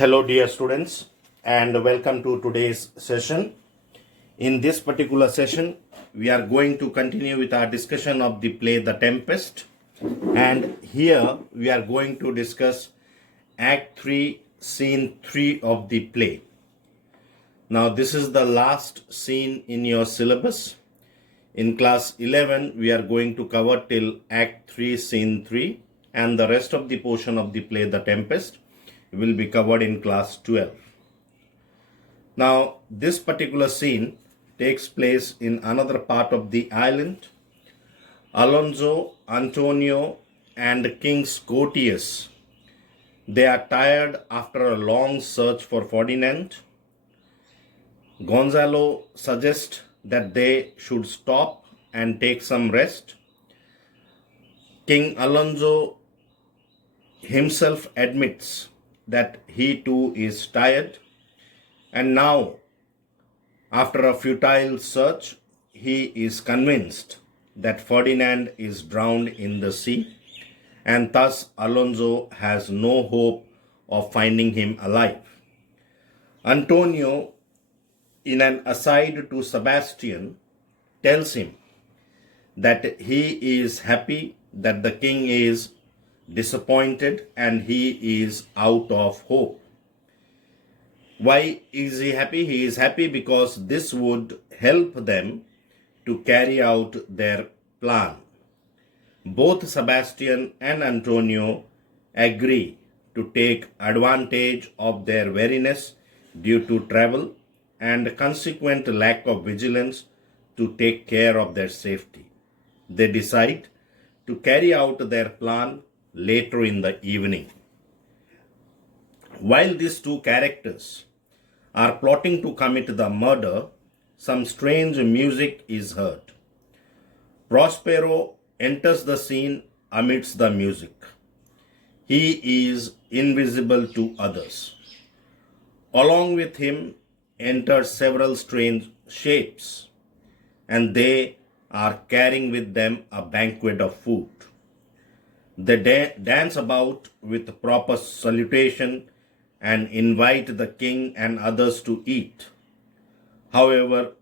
Hello, dear students, and welcome to today's session. In this particular session, we are going to continue with our discussion of the play The Tempest. And here we are going to discuss Act 3, Scene 3 of the play. Now, this is the last scene in your syllabus. In class 11, we are going to cover till Act 3, Scene 3, and the rest of the portion of the play The Tempest will be covered in class 12. Now, this particular scene takes place in another part of the island. Alonso, Antonio, and King Scotius, they are tired after a long search for Ferdinand. Gonzalo suggests that they should stop and take some rest. King Alonso himself admits that he too is tired, and now, after a futile search, he is convinced that Ferdinand is drowned in the sea, and thus Alonso has no hope of finding him alive. Antonio, in an aside to Sebastian, tells him that he is happy that the king is disappointed and he is out of hope. Why is he happy? He is happy because this would help them to carry out their plan. Both Sebastian and Antonio agree to take advantage of their weariness due to travel and consequent lack of vigilance to take care of their safety. They decide to carry out their plan later in the evening. While these two characters are plotting to commit the murder, some strange music is heard. Prospero enters the scene amidst the music. He is invisible to others. Along with him enter several strange shapes, and they are carrying with them a banquet of food. They dance about with proper salutation and invite the king and others to eat. However,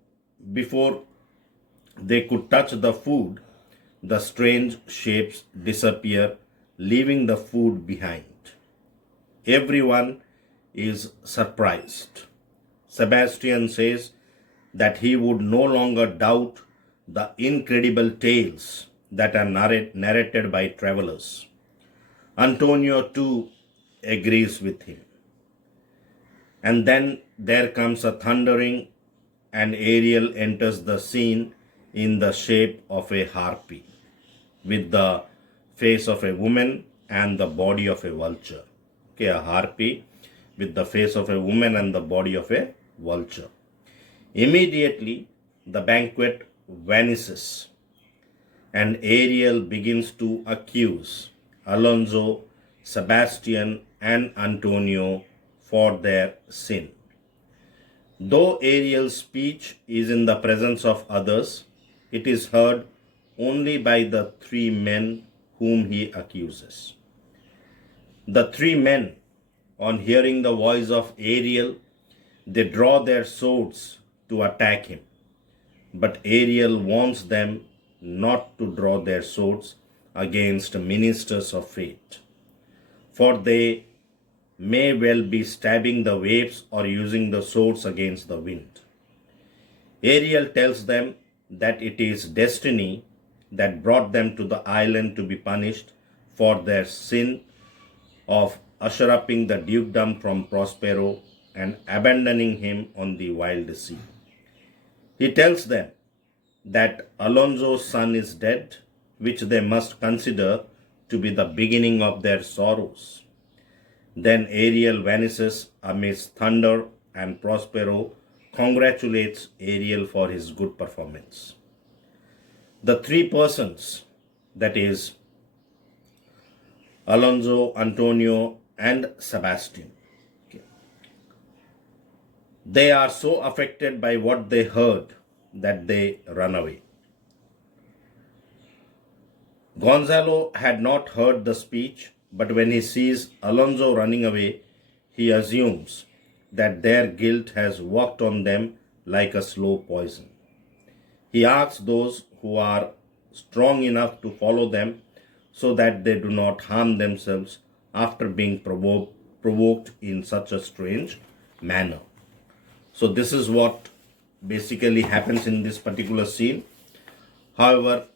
before they could touch the food, the strange shapes disappear, leaving the food behind. Everyone is surprised. Sebastian says that he would no longer doubt the incredible tales that are narrated by travelers. Antonio too agrees with him. And then there comes a thundering, and Ariel enters the scene in the shape of a harpy, with the face of a woman and the body of a vulture. Okay, a harpy with the face of a woman and the body of a vulture. Immediately, the banquet vanishes, and Ariel begins to accuse Alonso, Sebastian, and Antonio for their sin. Though Ariel's speech is in the presence of others, it is heard only by the three men whom he accuses. The three men, on hearing the voice of Ariel, they draw their swords to attack him. But Ariel warns them not to draw their swords against ministers of fate, for they may well be stabbing the waves or using the swords against the wind. Ariel tells them that it is destiny that brought them to the island to be punished for their sin of usurping the dukedom from Prospero and abandoning him on the wild sea. He tells them that Alonso's son is dead, which they must consider to be the beginning of their sorrows. Then Ariel vanishes amidst thunder, and Prospero congratulates Ariel for his good performance. The three persons, that is, Alonso, Antonio, and Sebastian, they are so affected by what they heard that they run away. Gonzalo had not heard the speech, but when he sees Alonso running away, he assumes that their guilt has worked on them like a slow poison. He asks those who are strong enough to follow them so that they do not harm themselves after being provoked in such a strange manner. So, this is what basically happens in this particular scene. However,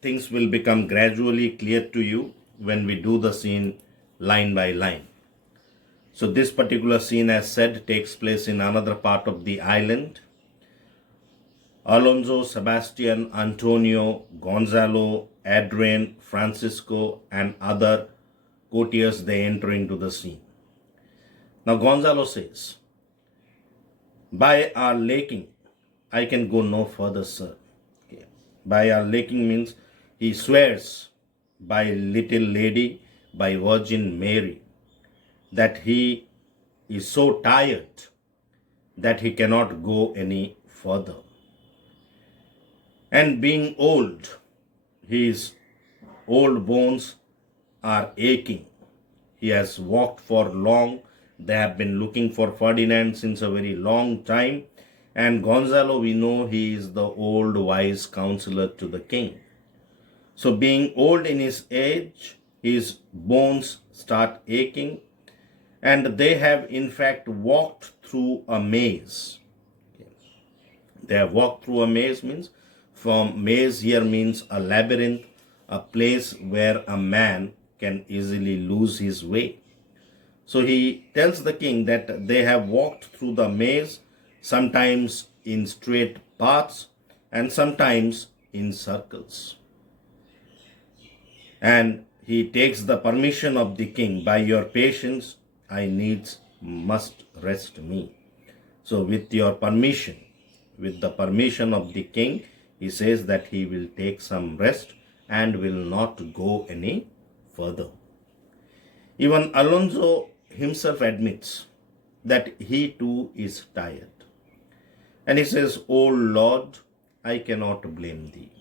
things will become gradually clear to you when we do the scene line by line. So, this particular scene, as said, takes place in another part of the island. Alonso, Sebastian, Antonio, Gonzalo, Adrian, Francisco, and other courtiers, they enter into the scene. Now, Gonzalo says, "By our laking, I can go no further, sir." Okay. By our laking means he swears by little lady, by Virgin Mary, that he is so tired that he cannot go any further. And being old, his old bones are aching. He has walked for long. They have been looking for Ferdinand since a very long time. And Gonzalo, we know he is the old wise counselor to the king. So being old in his age, his bones start aching. And they have in fact walked through a maze. They have walked through a maze means, from maze here means a labyrinth, a place where a man can easily lose his way. So he tells the king that they have walked through the maze, sometimes in straight paths and sometimes in circles. And he takes the permission of the king. "By your patience, I needs must rest me." So with your permission, with the permission of the king, he says that he will take some rest and will not go any further. Even Alonso himself admits that he too is tired. And he says, "O Lord, I cannot blame thee,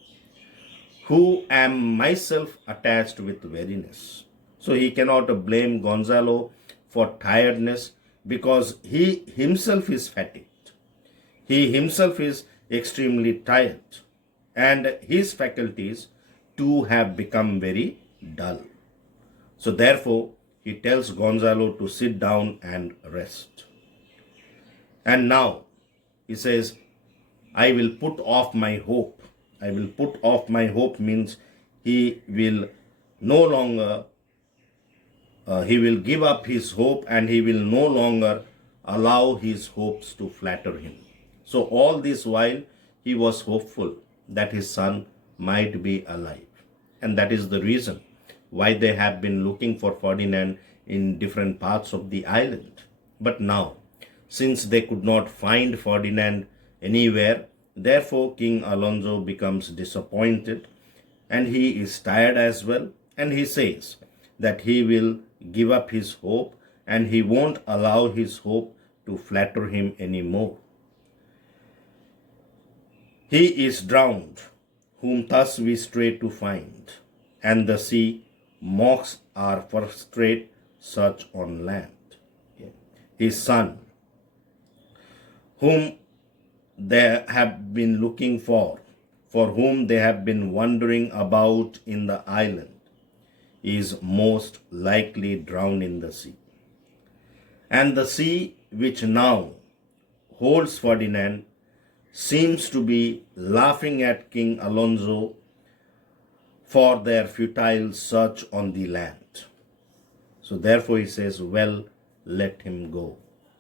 who am myself attached with weariness." So he cannot blame Gonzalo for tiredness because he himself is fatigued. He himself is extremely tired, and his faculties too have become very dull. So therefore, he tells Gonzalo to sit down and rest. And now, he says, "I will put off my hope." I will put off my hope means he will no longer, he will give up his hope and he will no longer allow his hopes to flatter him. So all this while, he was hopeful that his son might be alive. And that is the reason why they have been looking for Ferdinand in different parts of the island. But now, since they could not find Ferdinand anywhere, therefore King Alonso becomes disappointed and he is tired as well. And he says that he will give up his hope and he won't allow his hope to flatter him anymore. "He is drowned, whom thus we stray to find, and the sea mocks our frustrate search on land." His son, whom they have been looking for whom they have been wandering about in the island, is most likely drowned in the sea. And the sea, which now holds Ferdinand, seems to be laughing at King Alonso for their futile search on the land. So therefore he says, "Well, let him go."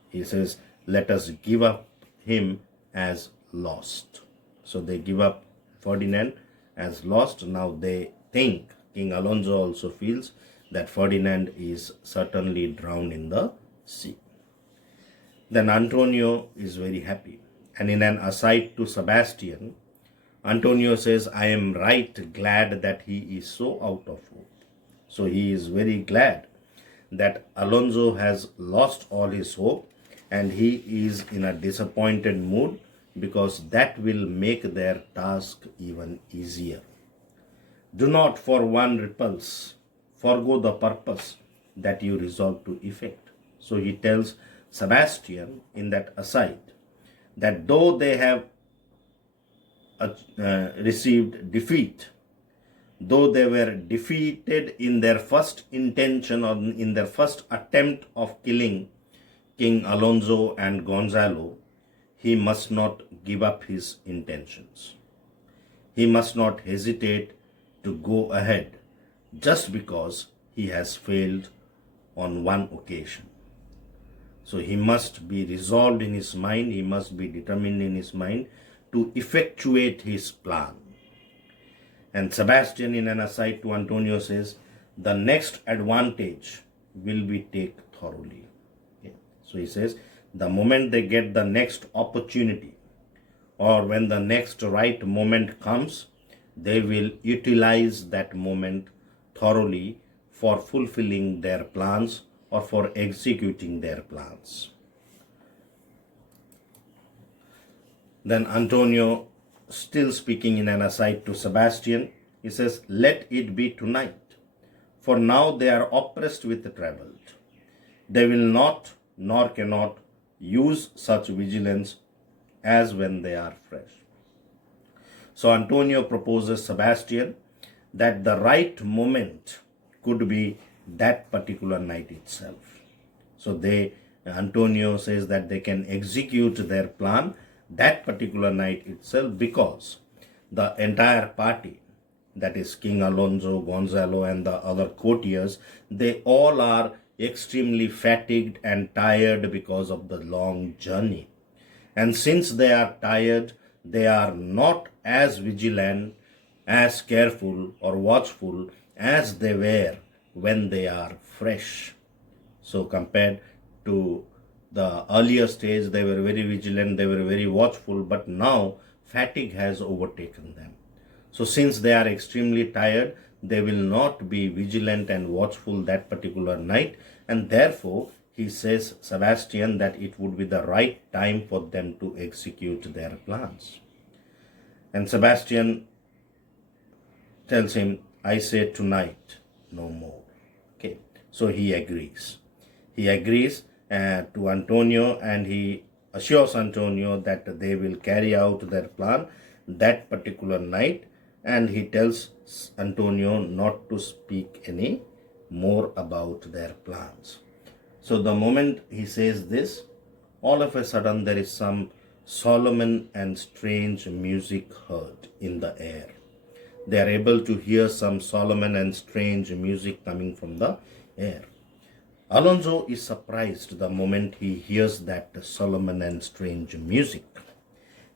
He says, "Let us give up him as lost." So they give up Ferdinand as lost. Now they think, King Alonso also feels that Ferdinand is certainly drowned in the sea. Then Antonio is very happy. And in an aside to Sebastian, Antonio says, "I am right glad that he is so out of hope." So he is very glad that Alonso has lost all his hope and he is in a disappointed mood because that will make their task even easier. "Do not for one repulse, forgo the purpose that you resolve to effect." So he tells Sebastian in that aside that though they have received defeat, though they were defeated in their first intention or in their first attempt of killing King Alonso and Gonzalo, he must not give up his intentions. He must not hesitate to go ahead just because he has failed on one occasion. So he must be resolved in his mind, he must be determined in his mind to effectuate his plan. And Sebastian, in an aside to Antonio, says, the next advantage will be taken thoroughly. Okay. So he says, the moment they get the next opportunity, or when the next right moment comes, they will utilize that moment thoroughly for fulfilling their plans or for executing their plans. Then Antonio, still speaking in an aside to Sebastian, he says, let it be tonight, for now they are oppressed with trouble. They will not nor cannot use such vigilance as when they are fresh. So Antonio proposes Sebastian that the right moment could be that particular night itself. So Antonio says that they can execute their plan that particular night itself because the entire party, that is King Alonso, Gonzalo and the other courtiers, they all are extremely fatigued and tired because of the long journey. And since they are tired, they are not as vigilant, as careful or watchful as they were when they are fresh. So compared to the earlier stage, they were very vigilant, they were very watchful, but now fatigue has overtaken them. So since they are extremely tired, they will not be vigilant and watchful that particular night, and therefore he says, Sebastian, that it would be the right time for them to execute their plans. And Sebastian tells him, I say tonight, no more. Okay, so he agrees. He agrees to Antonio, and he assures Antonio that they will carry out their plan that particular night, and he tells Antonio not to speak any more about their plans. So the moment he says this, all of a sudden there is some solemn and strange music heard in the air. They are able to hear some solemn and strange music coming from the air. Alonso is surprised the moment he hears that solemn and strange music.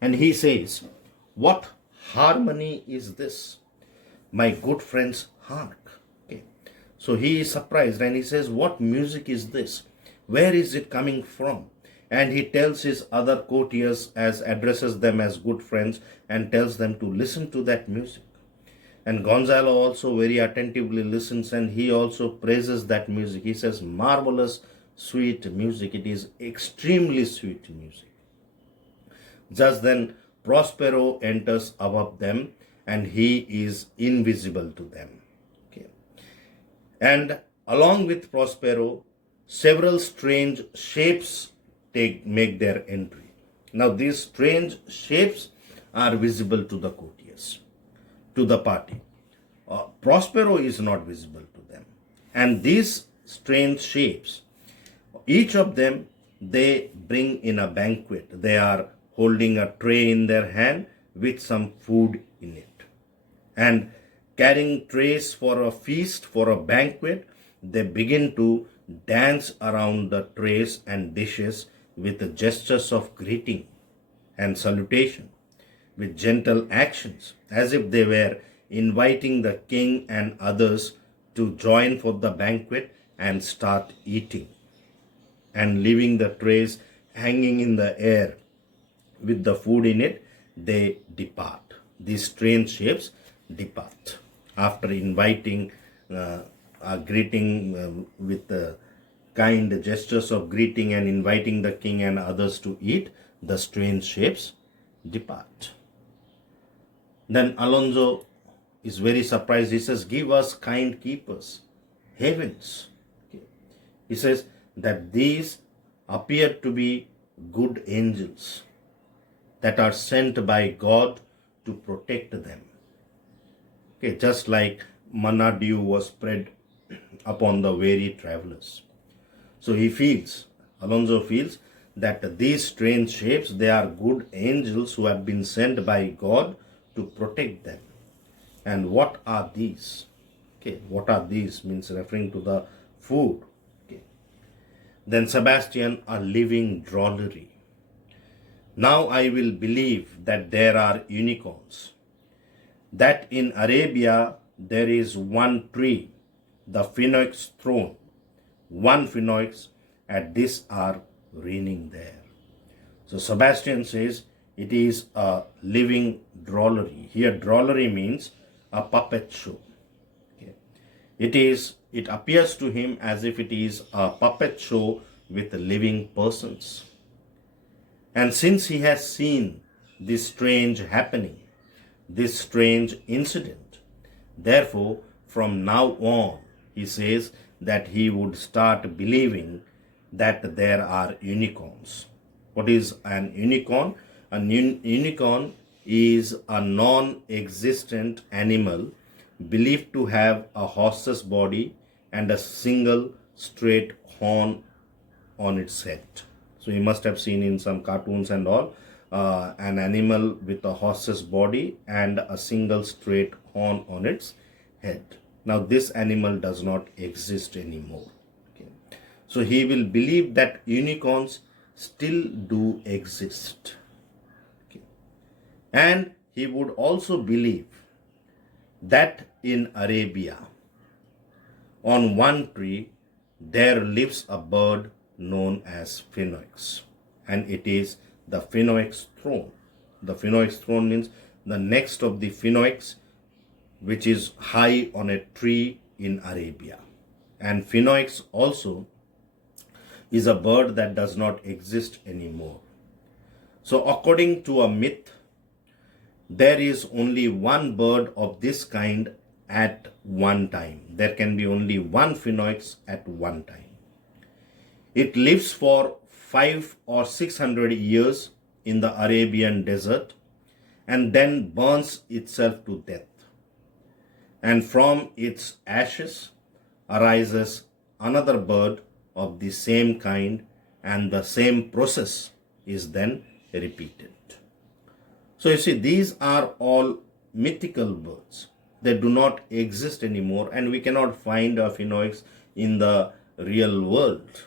And he says, what harmony is this? My good friends, hark. Okay. So he is surprised and he says, what music is this? Where is it coming from? And he tells his other courtiers, as addresses them as good friends, and tells them to listen to that music. And Gonzalo also very attentively listens, and he also praises that music. He says, marvelous, sweet music. It is extremely sweet music. Just then, Prospero enters above them, and he is invisible to them. Okay. And along with Prospero, several strange shapes make their entry. Now, these strange shapes are visible to the courtiers, to the party. Prospero is not visible to them. And these strange shapes, each of them, they bring in a banquet. They are holding a tray in their hand with some food in it. And carrying trays for a feast, for a banquet, they begin to dance around the trays and dishes with gestures of greeting and salutation, with gentle actions, as if they were inviting the king and others to join for the banquet and start eating, and leaving the trays hanging in the air with the food in it, they depart. These strange shapes depart. After inviting a greeting with kind gestures of greeting and inviting the king and others to eat, the strange shapes depart. Then Alonso is very surprised. He says, give us kind keepers, heavens. Okay. He says, that these appear to be good angels that are sent by God to protect them. Okay, just like manna dew was spread upon the weary travelers. So Alonso feels that these strange shapes, they are good angels who have been sent by God to protect them. And what are these? Okay, what are these means referring to the food. Okay. Then Sebastian, a living drollery. Now I will believe that there are unicorns, that in Arabia there is one tree, the phoenix throne, one phoenix at this hour reigning there. So Sebastian says it is a living drollery. Here drollery means a puppet show. Okay. It appears to him as if it is a puppet show with living persons. And since he has seen this strange happening, this strange incident, therefore from now on he says that he would start believing that there are unicorns. What is an unicorn? Unicorn is a non-existent animal believed to have a horse's body and a single straight horn on its head. So you must have seen in some cartoons and all, an animal with a horse's body and a single straight horn on its head. Now this animal does not exist anymore. Okay. So he will believe that unicorns still do exist. Okay. And he would also believe that in Arabia, on one tree, there lives a bird known as phoenix, and it is the phoenix throne. The phoenix throne means the next of the phoenix, which is high on a tree in Arabia. And phoenix also is a bird that does not exist anymore. So according to a myth, there is only one bird of this kind at one time. There can be only one phoenix at one time. It lives for 500 or 600 years in the Arabian desert and then burns itself to death. And from its ashes arises another bird of the same kind, and the same process is then repeated. So you see, these are all mythical birds. They do not exist anymore, and we cannot find a phoenix in the real world.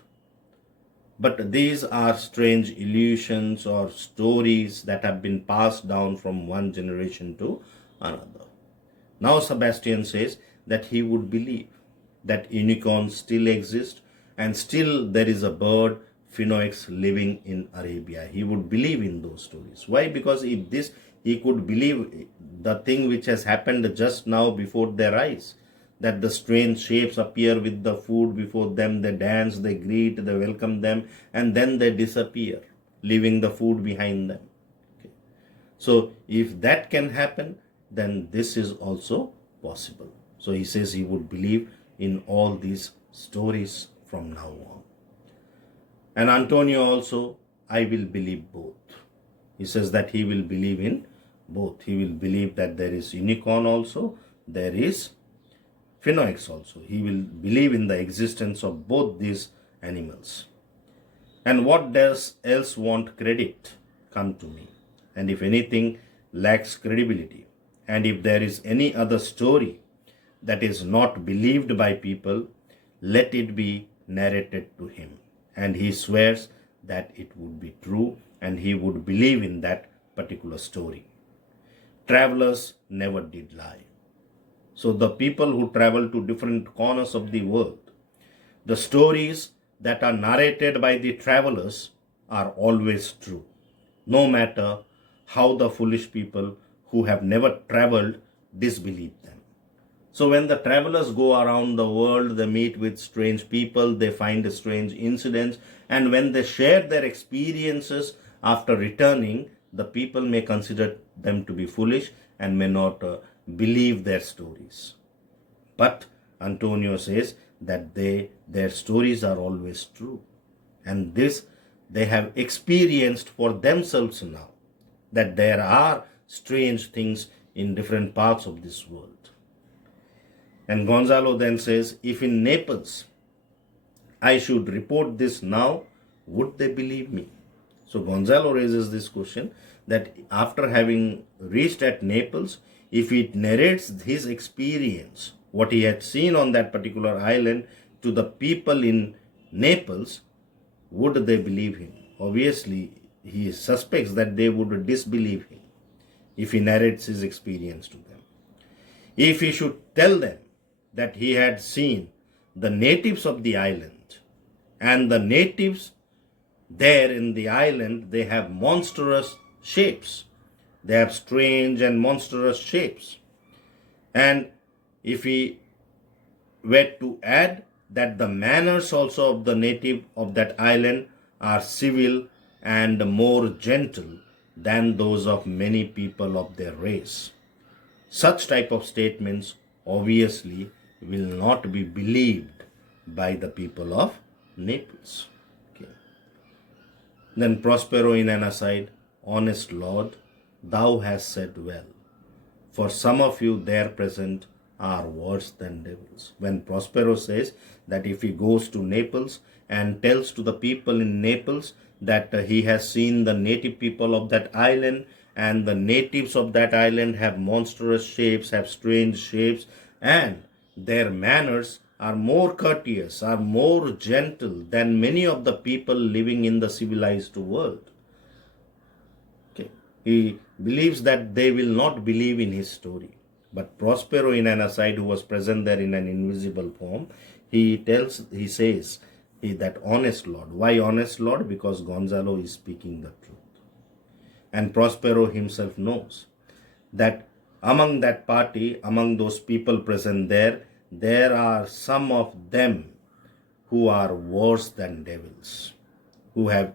But these are strange illusions or stories that have been passed down from one generation to another. Now Sebastian says that he would believe that unicorns still exist and still there is a bird, phoenix, living in Arabia. He would believe in those stories. Why? Because if this, he could believe the thing which has happened just now before their eyes, that the strange shapes appear with the food before them, they dance, they greet, they welcome them, and then they disappear, leaving the food behind them. Okay. So if that can happen, then this is also possible. So he says he would believe in all these stories from now on. And Antonio also, I will believe both. He says that he will believe in both. He will believe that there is unicorn also, there is phoenix also. He will believe in the existence of both these animals. And what does else want credit? Come to me. And if anything lacks credibility, and if there is any other story that is not believed by people, let it be narrated to him. And he swears that it would be true and he would believe in that particular story. Travelers never did lie. So the people who travel to different corners of the world, the stories that are narrated by the travelers are always true, no matter how the foolish people who have never traveled disbelieve them. So when the travelers go around the world, they meet with strange people, they find strange incidents, and when they share their experiences after returning, the people may consider them to be foolish and may not believe their stories. But Antonio says that their stories are always true. And this they have experienced for themselves now, that there are strange things in different parts of this world. And Gonzalo then says, if in Naples I should report this now, would they believe me? So Gonzalo raises this question that after having reached at Naples, if he narrates his experience, what he had seen on that particular island, to the people in Naples, would they believe him? Obviously, he suspects that they would disbelieve him if he narrates his experience to them. If he should tell them that he had seen the natives of the island, and the natives there in the island, they have monstrous shapes. They have strange and monstrous shapes. And if he were to add that the manners also of the native of that island are civil and more gentle than those of many people of their race, such type of statements obviously will not be believed by the people of Naples. Okay. Then Prospero in an aside, honest Lord, thou hast said well, for some of you there present are worse than devils. When Prospero says that if he goes to Naples and tells to the people in Naples that he has seen the native people of that island, and the natives of that island have monstrous shapes, have strange shapes, and their manners are more courteous, are more gentle than many of the people living in the civilized world. Okay. He believes that they will not believe in his story. But Prospero in an aside, who was present there in an invisible form, he says that honest Lord. Why honest Lord? Because Gonzalo is speaking the truth. And Prospero himself knows that among that party, among those people present there are some of them who are worse than devils, who have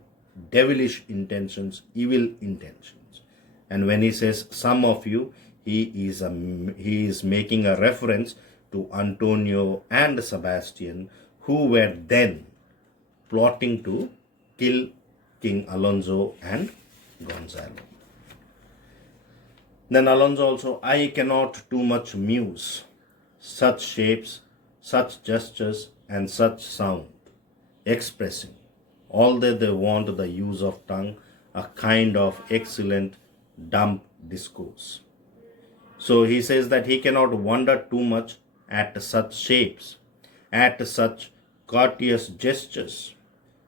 devilish intentions, evil intentions. And when he says some of you, he is making a reference to Antonio and Sebastian, who were then plotting to kill King Alonso and Gonzalo. Then Alonso also, I cannot too much muse, such shapes, such gestures, and such sound, expressing all that they want the use of tongue, a kind of excellent dumb discourse. So he says that he cannot wonder too much at such shapes, at such courteous gestures,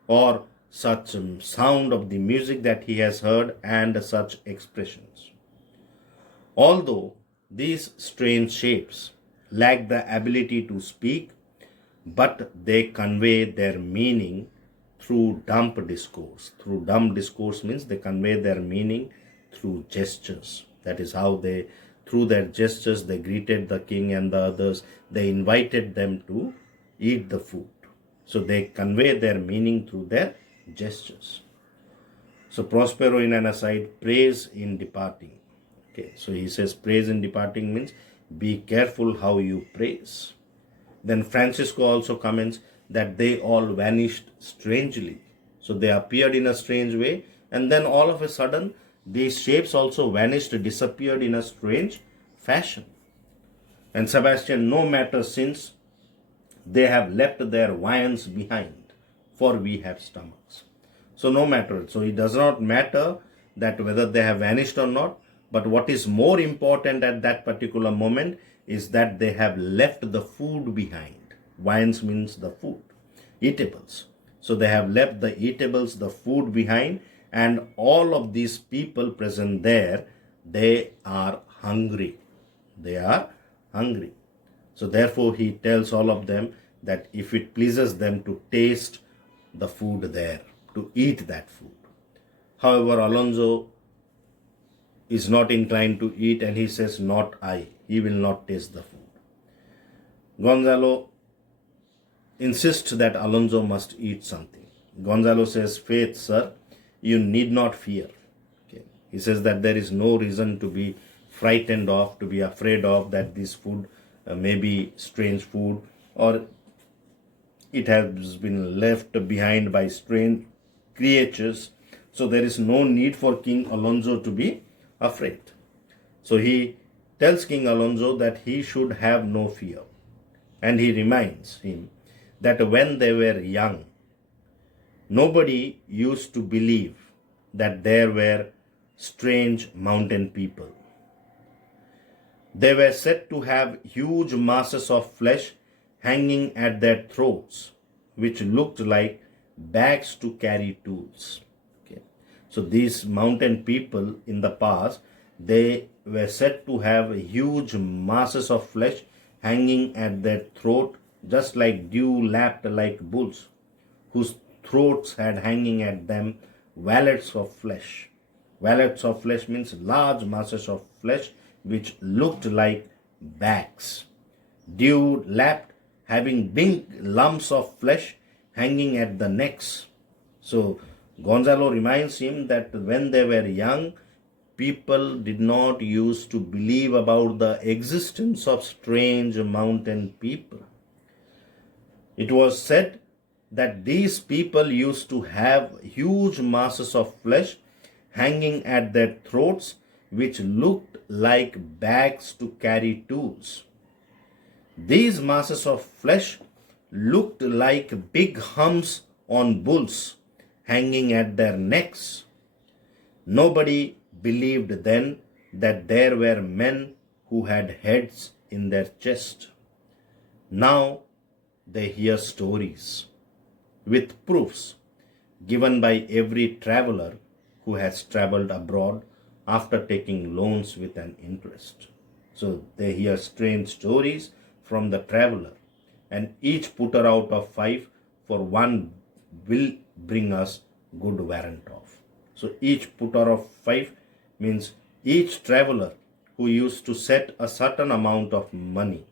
or such sound of the music that he has heard, and such expressions. Although these strange shapes lack the ability to speak, but they convey their meaning through dumb discourse. Through dumb discourse means they convey their meaning through gestures. That is how through their gestures, they greeted the king and the others. They invited them to eat the food. So they convey their meaning through their gestures. So Prospero in an aside, praise in departing. Okay, so he says praise in departing means be careful how you praise. Then Francisco also comments that they all vanished strangely. So they appeared in a strange way, and then all of a sudden these shapes also vanished, disappeared in a strange fashion. And Sebastian, no matter since they have left their viands behind, for we have stomachs. So no matter, so it does not matter that whether they have vanished or not, but what is more important at that particular moment is that they have left the food behind. Viands means the food, eatables. So they have left the eatables, the food behind, and all of these people present there, they are hungry. They are hungry. So therefore he tells all of them that if it pleases them to taste the food there, to eat that food. However, Alonso is not inclined to eat, and he says, not I. He will not taste the food. Gonzalo insists that Alonso must eat something. Gonzalo says, faith, sir, you need not fear. Okay. He says that there is no reason to be frightened of, to be afraid of, that this food may be strange food, or It has been left behind by strange creatures. So there is no need for King Alonso to be afraid. So he tells King Alonso that he should have no fear. And he reminds him that when they were young, nobody used to believe that there were strange mountain people. They were said to have huge masses of flesh hanging at their throats, which looked like bags to carry tools. Okay. So these mountain people in the past, they were said to have huge masses of flesh hanging at their throat, just like dew-lapped like bulls, whose throats had hanging at them wallets of flesh. Wallets of flesh means large masses of flesh which looked like bags. Dew lapped, having big lumps of flesh hanging at the necks. So Gonzalo reminds him that when they were young, people did not used to believe about the existence of strange mountain people. It was said that these people used to have huge masses of flesh hanging at their throats, which looked like bags to carry tools. These masses of flesh looked like big humps on bulls hanging at their necks. Nobody believed then that there were men who had heads in their chest. Now they hear stories with proofs given by every traveler who has traveled abroad after taking loans with an interest. So they hear strange stories from the traveler, and each putter out of 5 for one will bring us good warrant of. So each putter of 5 means each traveler who used to set a certain amount of money,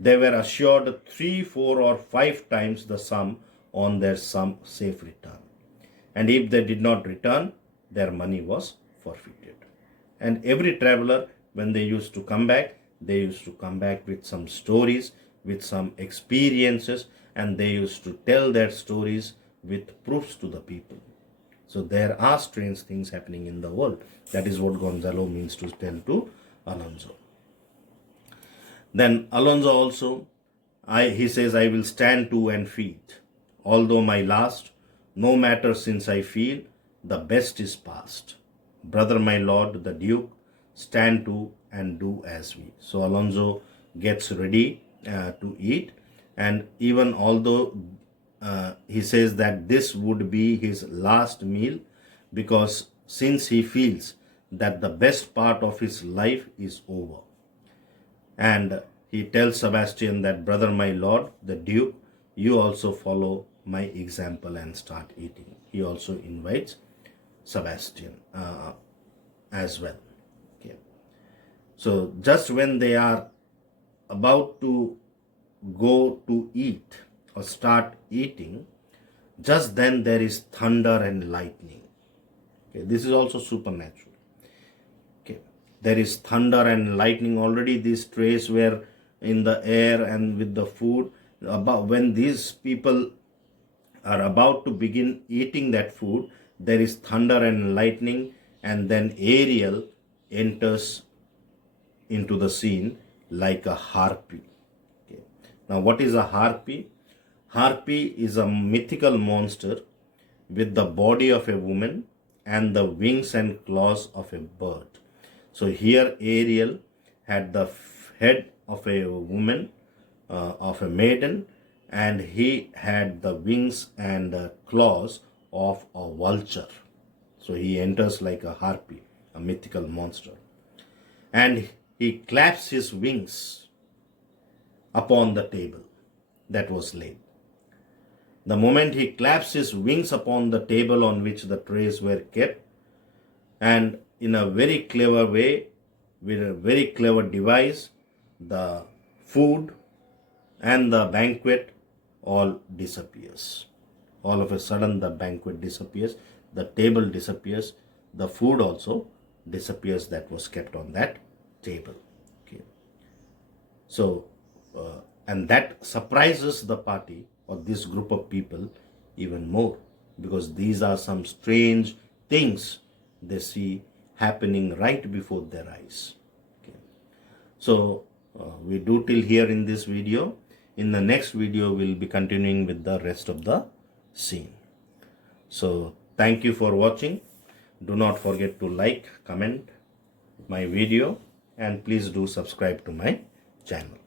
they were assured 3, 4, or 5 times the sum on their safe return. And if they did not return, their money was forfeited. And every traveler, when they used to come back, they used to come back with some stories, with some experiences, and they used to tell their stories with proofs to the people. So there are strange things happening in the world. That is what Gonzalo means to tell to Alonso. Then Alonso also, he says, I will stand to and feed. Although my last, no matter since I feel, the best is past. Brother, my lord, the Duke, stand to and do as we. So Alonso gets ready to eat, and even although he says that this would be his last meal, because since he feels that the best part of his life is over. And he tells Sebastian that, brother, my lord, the Duke, you also follow my example and start eating. He also invites Sebastian as well. Okay. So just when they are about to go to eat or start eating, just then there is thunder and lightning. Okay. This is also supernatural. Okay. There is thunder and lightning. Already these trays were in the air and with the food. When these people are about to begin eating that food, there is thunder and lightning, and then Ariel enters into the scene like a harpy. Okay. Now what is a harpy? Harpy is a mythical monster with the body of a woman and the wings and claws of a bird. So here Ariel had the head of a woman, of a maiden, and he had the wings and claws of a vulture. So he enters like a harpy, a mythical monster. And he claps his wings upon the table that was laid. The moment he claps his wings upon the table on which the trays were kept, and in a very clever way, with a very clever device, the food and the banquet all disappears. All of a sudden the banquet disappears, the table disappears, the food also disappears that was kept on that table. Okay. So, and that surprises the party or this group of people even more, because these are some strange things they see happening right before their eyes. Okay. So we do till here in this video. In the next video, we'll be continuing with the rest of the scene. So thank you for watching. Do not forget to like, comment my video, and please do subscribe to my channel.